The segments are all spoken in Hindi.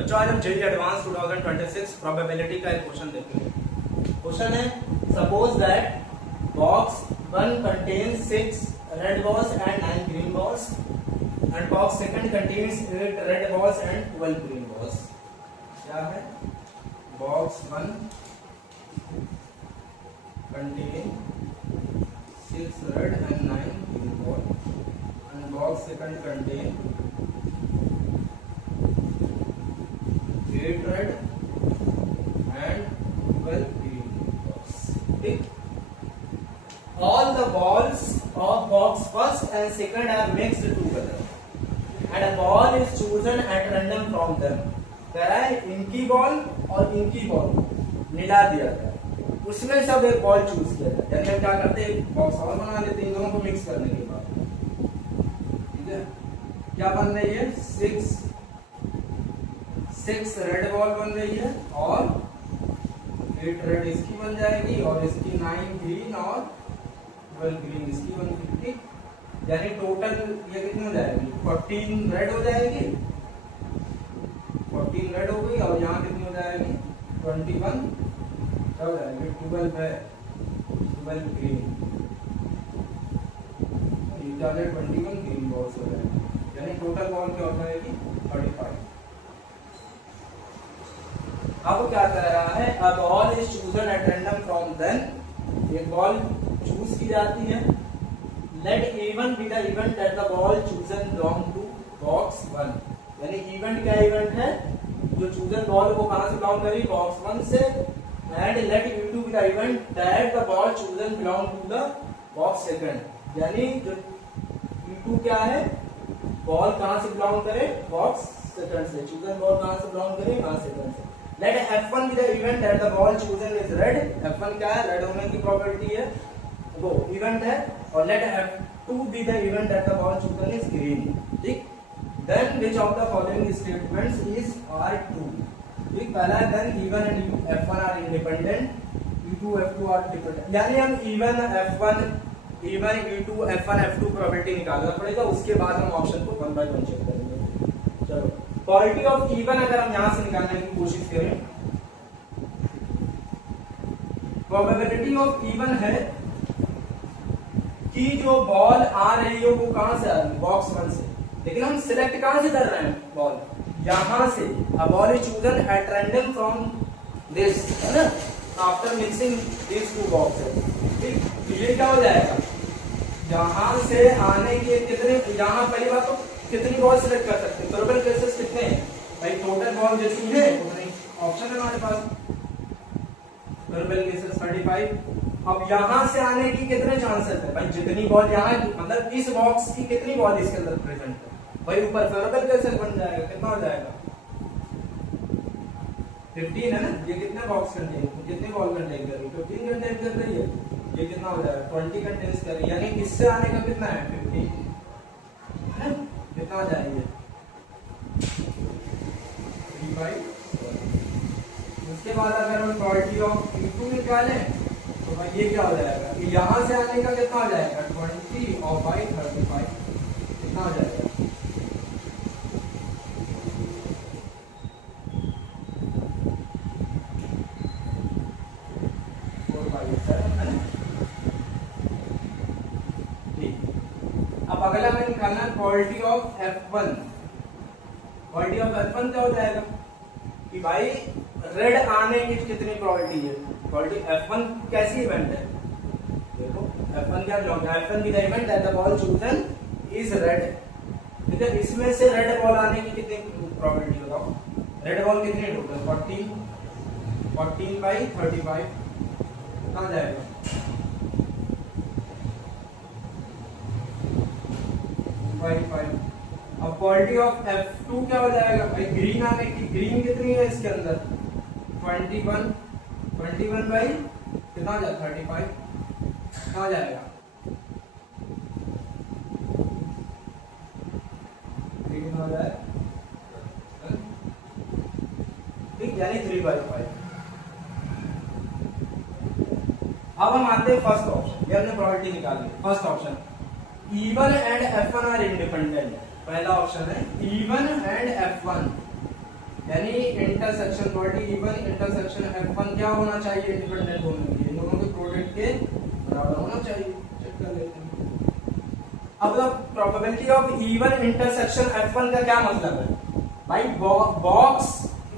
बच्चों आज हम जेईई एडवांस 2026 प्रोबेबिलिटी का एक क्वेश्चन देखेंगे। क्वेश्चन है suppose that box 1 contains 6 red balls and 9 green balls and box second contains 8 red balls and 12 green balls। क्या है? Box 1 contain 6 red and 9 green balls and box second contain 8 red and 12 green balls। ठीक। All the balls of box first and second are mixed together and a ball is chosen at random from them। कह रहा है इनकी बॉल और इनकी बॉल मिला दिया जाए, उसमें सब एक बॉल चूज किया जाए। यानी हम क्या करते हैं, एक बॉक्स और बना लेते हैं इन दोनों को मिक्स करने के बाद। ठीक है, क्या बन रही है? 6 रेड बॉल बन रही है और 8 रेड इसकी बन जाएगी और इसकी 9 ग्रीन और 12 ग्रीन इसकी बन जाएगी। ठीक, यानी टोटल ये कितनी हो जाएगी? 14 रेड हो जाएगी, 14 रेड हो गई और यहाँ कितनी हो जाएगी? 21 क्या हो जाएगी? 12 है, 12 ग्रीन, क्या हो जाएगा? 21 ग्रीन बॉल्स हो जाएगी। यानी टोटल बॉल क्या हो जाएगी? 35। अब क्या कर रहा है? A ball is chosen at random from then, एक बॉल चूज की जाती है। Let E one be the event that the ball chosen belong to box 1। यानी इवेंट क्या इवेंट है? जो चूजन बॉल को कहां से बिलोंग करी? बॉक्स 1 से। And let u2 be the event that the ball chosen belong to the box second. यानी जो u2 क्या है? बॉल कहां से बिलोंग करे? बॉक्स सेकंड से। चूजन बॉल कहां से बिलोंग करे? बॉक्स सेकंड से। Let F1 be the event that the ball chosen is red। F1 क्या है? रेड होने की प्रोबेबिलिटी है, वो इवेंट है। और let F2 be the event that the ball chosen is green। ठीक, then which of the following statements is R2। ठीक, पहला है then E1 and F1 are independent, E2 F2 are dependent। यानी हम E1 F1 E1 E2 F1 F2 probability निकालना पड़ेगा, उसके बाद हम ऑप्शन को 1 by 1 चेक करेंगे। चलो, क्वालिटी ऑफ इवन अगर हम यहां से निकालने की कोशिश करें, प्रोबेबिलिटी ऑफ इवन है कि जो बॉल आ रही है वो कहां से आ रही है? बॉक्स 1 से। लेकिन हम सिलेक्ट कहां से कर रहे हैं? बॉल यहां से। अ ball is chosen at random from this, है ना, after mixing this two boxes. ठीक, तो ये क्या हो जाएगा? यहां से आने के कितने, यहां पहली बात तो कितनी बॉल सिलेक्ट कर सकते हैं? प्रोबेबल केसेस कितने हैं भाई? टोटल बॉल जैसी है उतनी ऑप्शन है हमारे पास, प्रोबेबल केसेस 35। अब यहां से आने की कितने चांसेस है भाई? जितनी बॉल यहां, मतलब इस बॉक्स की कितनी बॉल इसके अंदर प्रेजेंट है भाई, ऊपर प्रोबेबल केसेस बन जाएगा। कितना हो जाएगा? 15 है ना। ये कितने बॉक्स कंटेन, कितनी बॉल कंटेन कर रही है? 15 कंटेन कर रही है। ये कितना हो जाएगा? 20 कंटेन्स कर रही है। यानी इससे आने का कितना है? 15 है। कितना आ जाएंगे? 3/4। उसके बाद अगर हम क्वालिटी ऑफ E2 निकालें तो भाई ये क्या हो जाएगा? कि यहां से आने का कितना हो जाएगा? 20 और बाई 35 कितना हो जाएगा? 4/7। ठीक, अब अगला हमें निकालना है quality of F1। Quality of F1 क्या हो जाएगा? कि भाई रेड आने की कितनी प्रोबेबिलिटी है? क्वालिटी F1 कैसी इवेंट है? देखो F1 क्या बिलोंग है? F1 B the event that the ball chosen is red. ठीक है, इसमें से रेड बॉल आने की कितनी प्रोबेबिलिटी बताओ? रेड बॉल कितनी टोटल? 14 by 35 कितना जाएगा? 5/5। अब क्वालिटी ऑफ F2 क्या हो जाएगा भाई? ग्रीन आने की, ग्रीन कितनी है इसके अंदर? 21 बाई कितना हो जाएगा? 35 कितना हो जाएगा? कितना हो जाएगा? ठीक, यानी 3/5। अब हम आते हैं फर्स्ट ऑप्शन। ये हमने प्रोबेबिलिटी निकाली। First option E1 and F1 are independent. पहला ऑप्शन है E1 एंड F1 यानी intersection quality even intersection F1 क्या होना चाहिए इंडिपेंडेंट होने के लिए, दोनों के प्रोडक्ट के बराबर होना चाहिए। चेक कर लेते हैं। अब probability of even intersection F1 का क्या मतलब है भाई,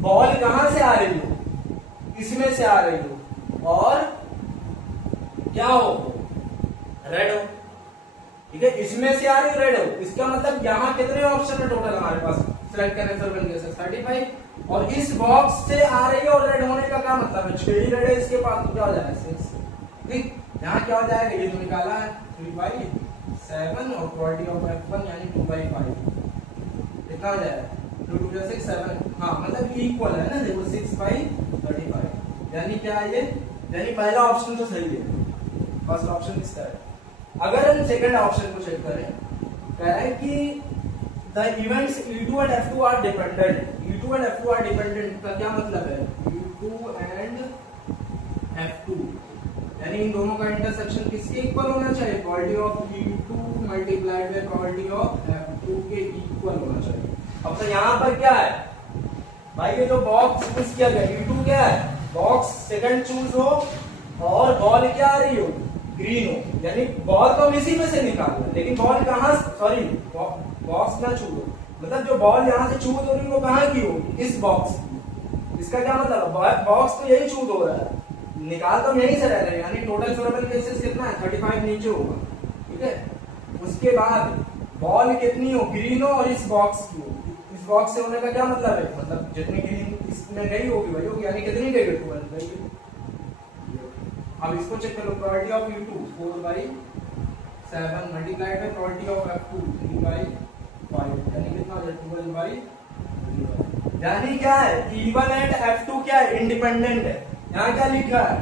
बॉल कहां से आ रही हो, इसमें से आ रही हो और क्या हो, रेड हो, ठीक है, इसमें से आ रही हो रेड हो, इसका मतलब यहाँ कितने ऑप्शन है टोटल हमारे पास सिलेक्ट करने से बन गए 35, और इस बॉक्स से आ रही है और रेड होने का क्या मतलब है, 6 ही रेड है इसके पास, तो क्या हो जाएगा 6, ठीक, यहाँ क्या हो जाएगा, ये तो निकाला है 3/7 और क्वालिटी ऑफ F1 यानी 2/5, कितना हो जाएगा 2 2 6 7, हाँ मतलब इक्वल है ना, देखो 6/35, यानी क्या है ये, यानी पहला ऑप्शन तो सही है, फर्स्ट ऑप्शन किसका है। अगर हम सेकंड ऑप्शन को चेक करें, कह रहा है कि the events E2 and F2 are dependent, E2 and F2 are dependent का क्या मतलब है, E2 and F2 यानी इन दोनों का इंटरसेक्शन किसके इक्वल होना चाहिए, quality of E2 multiplied by quality of F2 के इक्वल होना चाहिए। अब तो यहाँ पर क्या है भाई, ये जो बॉक्स चूज किया गया E2 क्या है, बॉक्स सेकंड चूज हो और बॉल क्या आ रही हो, ग्रीन हो, यानी बॉल तो हम इसी में से निकाल रहे हैं, लेकिन बॉल कहां, सॉरी बॉक्स ना चूज हो, मतलब जो बॉल यहाँ से चूज हो रही है वो कहां की हो, इस बॉक्स की, इसका क्या मतलब बॉक्स तो यही चूज हो रहा है, निकाल तो हम यहीं से रह रहे हैं, यानी टोटल फेवरेबल केसेस कितना है 35 नीचे होगा, ठीक है। उसके बाद बॉल कितनी हो, ग्रीन हो और इस बॉक्स की हो, इस बॉक्स से होने का क्या मतलब है, मतलब जितनी ग्रीन इसमें गई होगी वही होगी, यानी कितनी गई 12 गई। अब इसको चेक करो, probability of U2 4/7 multiplied by probability of F2 3/5, यानी कितना हो जाएगा 12/3, यानी क्या है E1 एंड F2 क्या है, इंडिपेंडेंट है, यहाँ क्या लिखा है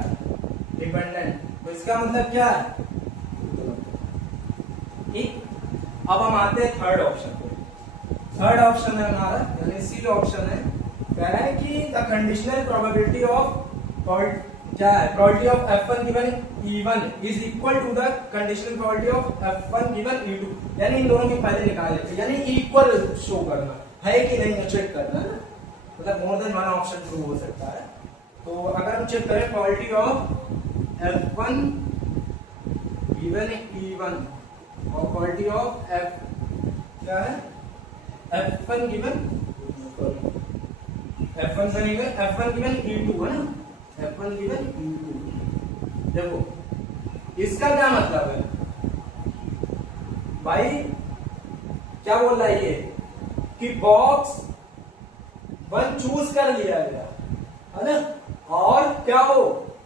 डिपेंडेंट, तो इसका मतलब क्या है, ठीक। अब हम आते हैं थर्ड ऑप्शन पे, थर्ड ऑप्शन है हमारा यानी सी ऑप्शन है, कह रहा है कि द कंडीशनल प्रोबेबिलिटी ऑफ क्या है, probability of F1 given E1 is equal to the conditional probability of F1 given E2, यानी इन दोनों के फायदे निकाले थे, यानी इक्वल शो करना है कि नहीं, चेक करना है, मतलब more than one option true हो सकता है। तो अगर हम चेक करें probability of F1 given E1 और प्रोबेबिलिटी ऑफ क्या है F1 गिवन E2 है ना, F1 गिवन E2, देखो इसका क्या मतलब है भाई, क्या बोल रहा है ये कि बॉक्स 1 चूज कर लिया गया है ना, और क्या हो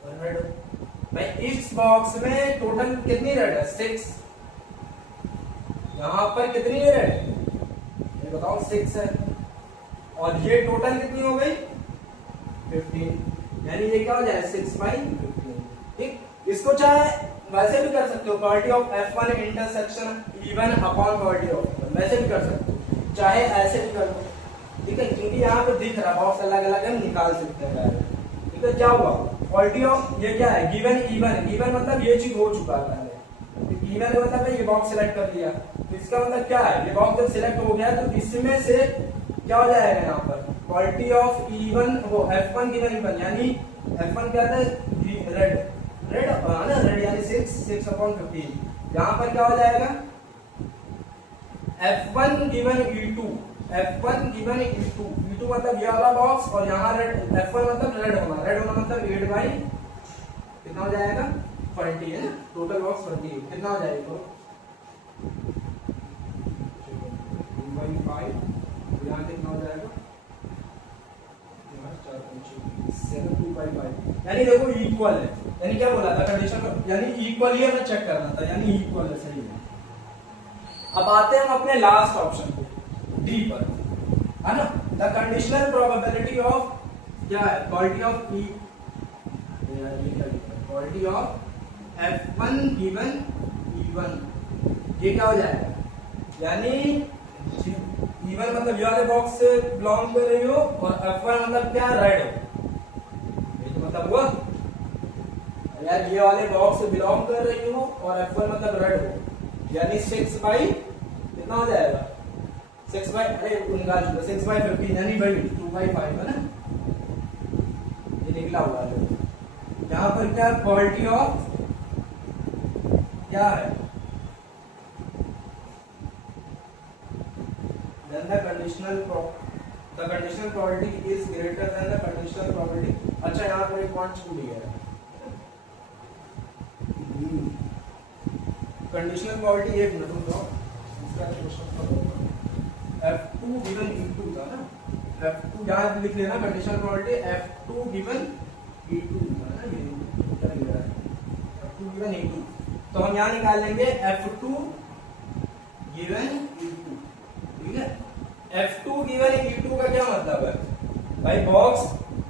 रेड, भाई इस बॉक्स में टोटल कितनी रेड है 6, यहां पर कितनी है रेड ये बताओ 6 है, और ये टोटल कितनी हो गई 15, यानी ये क्या हो जाए 6/15, ठीक। इसको चाहे वैसे भी कर सकते हो, probability of F1 intersection E1 upon probability of, वैसे भी कर सकते हो, चाहे ऐसे भी कर लो, ठीक है, क्योंकि यहाँ पे दिख रहा बॉक्स अलग अलग हम निकाल सकते हैं, ठीक है। क्या हुआ प्रोबेबिलिटी ऑफ, ये क्या है गिवन E1 मतलब ये चीज हो चुका है पहले, E1 का मतलब है ये बॉक्स सिलेक्ट कर लिया, तो इसका मतलब क्या है, ये बॉक्स जब सिलेक्ट हो गया तो इसमें से क्या हो जाएगा यहाँ पर प्रोबेबिलिटी ऑफ E1 वो F1 गिवन E1, यानी F1 क्या था रेड है ना, रेड यानी 6/15, यहाँ पर क्या हो जाएगा F1 given E2, F1 given E2 मतलब ये वाला बॉक्स, और यहाँ रेड F1 मतलब रेड होना मतलब 8/, कितना हो जाएगा 20 है ना, टोटल बॉक्स 20, कितना हो जाएगा 2/5, यहाँ कितना हो जाएगा 2/5, यानी देखो इक्वल है, यानी क्या बोला था कंडीशन, यानी इक्वल ही हमें चेक करना था, यानी इक्वल है, सही है। अब आते हैं हम अपने लास्ट ऑप्शन पे डी पर, है ना, द कंडीशनल प्रोबेबिलिटी ऑफ क्या है, quality of quality of F1 given E1, ये क्या हो जाएगा, यानी E1 मतलब ये वाले बॉक्स से बिलोंग कर रही हो, और F1 मतलब क्या रेड हो, ये तो मतलब हुआ यार ये वाले बॉक्स से बिलोंग कर रही हो और F1 मतलब रेड हो, यानी 6/, कितना हो जाएगा 6 बाई, अरे निकाल चुका, 6/15 यानी भाई 2/5 है ना, ये निकला हुआ है। यहाँ पर क्या क्वालिटी ऑफ क्या है, then the conditional probability is greater than the conditional probability। अच्छा यहाँ पर एक पॉइंट छूट गया है, कंडीशनल प्रोबेबिलिटी एक मिनट रुको, इसका क्वेश्चन F2 गिवन E2 था ना, F2 यहाँ लिख लेना conditional probability F2 given E2 था ना, ये उधर लिख रहा है F2 गिवन E2, तो हम यहाँ निकाल लेंगे F2 गिवन E2, ठीक है। F2 गिवन E2 का क्या मतलब है भाई, बॉक्स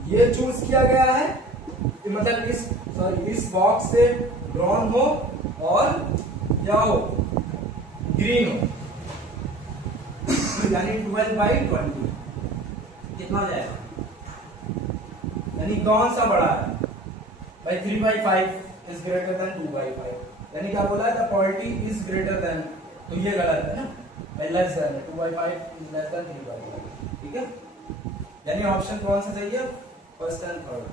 ये चूज किया गया है, मतलब इस बॉक्स से ड्रॉन हो और क्या हो, ग्रीन हो, यानी 12/20 कितना हो जाएगा, यानी कौन सा बड़ा है भाई, 3/5 इज ग्रेटर देन 2/5, यानी क्या बोला है, the probability is greater than, तो ये गलत है ना भाई, less than 2/5 is less than 3/5, ठीक है। यानी ऑप्शन कौन सा सही है, फर्स्ट एंड थर्ड।